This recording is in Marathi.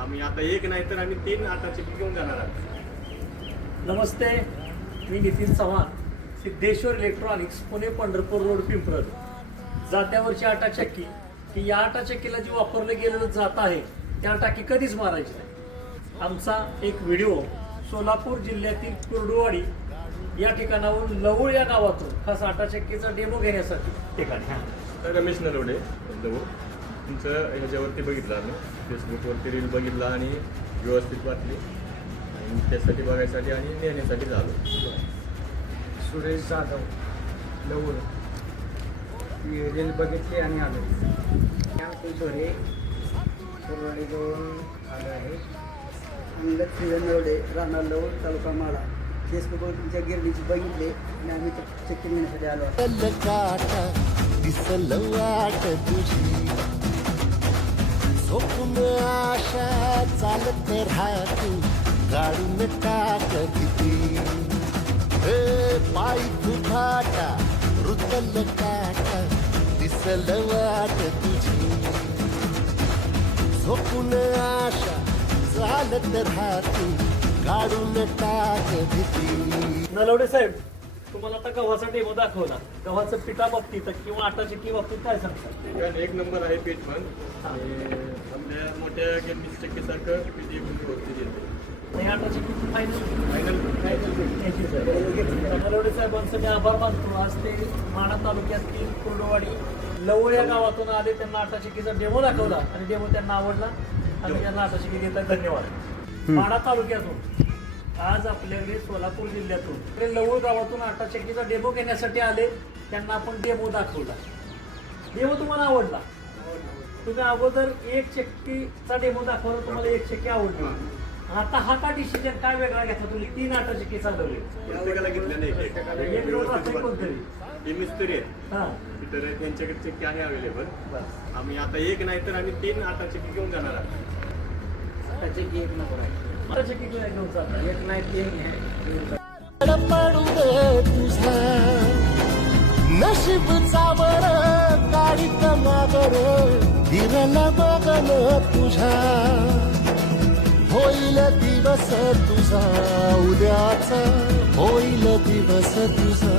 आम्ही आता एक नाही तर आम्ही 3 आटाचे घेऊन जाणार आहोत. नमस्ते, मी नितीन चव्हाण, सिद्धेश्वर इलेक्ट्रॉनिक्स, पुणे पंढरपूर रोड, पिंपळद. जात्यावरची आटा चक्की की या आटा चक्कीला जी वापरलं गेलेलं जात आहे त्या टाकी कधीच मारायची नाही. आमचा एक व्हिडिओ सोलापूर जिल्ह्यातील कुर्डुवाडी या ठिकाणाहून लवळ या गावातून खास आटा चक्कीचा डेमो घेण्यासाठी ठिकाणी. तर रमेश नलवडे तुमचं ह्याच्यावरती बघितलं आम्ही फेसबुकवरती रील बघितला आणि व्यवस्थित वाटली आणि त्यासाठी बघायसाठी आणि नेण्यासाठी झालो. सुरेश जाधव लवळ रील बघितली आणि आलो. आमचे घरे कुर्डुवाडीजवळून आलो आहे. आम्ही लक्ष्मी नवडे राहणार लवळ तालुका माडा. फेसबुकवर तुमच्या गिरणीची बघितले आणि आम्ही चक्की घेण्यासाठी आलो आहोत. दिसल वाट तुझी झोपून आशा चालत राहतू गाडून टाक किती पायी फुफाटा रुतल काटा दिसल वाट तुझी झोपून आशा चालत राहतू गाडून टाक भीती. नलवडे साहेब, तुम्हाला आता गव्हाचा डेमो दाखवला. गव्हाचं पिठा बाबतीत किंवा आटा चक्की बाबतीत काय सांगतात? कारण एक नंबर आहे पीठ पण आणि आपल्या मोठ्या गिरणी चक्कीसारखं पीठ एक व्यवस्थित येते. आणि आटा चक्की फायनल फायनल नलवडे साहेबांचं मी आभार मानतो. आज ते माणा तालुक्यातील कुर्डुवाडी लवळ या गावातून आले, त्यांना आटा चक्कीचा डेमो दाखवला आणि डेमो त्यांना आवडला आणि त्यांना आटा चक्की देतात. धन्यवाद. माणा तालुक्यातून आज आपल्याकडे सोलापूर जिल्ह्यातून लवळ गावातून आटा चक्कीचा डेमो घेण्यासाठी आले, त्यांना आपण डेमो दाखवला. डेमो तुम्हाला आवडला? तुम्ही अगोदर एक चक्कीचा डेमो दाखवला, तुम्हाला एक चक्की आवडली. आता हा का डिसिजन काय वेगळा घेतला? तुम्ही 3 आटा चक्की चालवली. प्रत्येकाला घेतलं नाही. एक रोज असेल कोणतरी. हे मिस्त्री आहेत हा, तर त्यांच्याकडे चक्की आहे अवेलेबल. आम्ही आता एक नाही तर आम्ही 3 आटा चक्की घेऊन जाणार आहोत. आटा चक्की एक नंबर आहे. आटा चक्की घेऊन जाता. एक नाही 3 आहे. पडू दे तुझा नशीब चावर काढीत मागर हिरल बगल तुझा होईल दिवस तुझा उद्याचा होईल दिवस तुझा.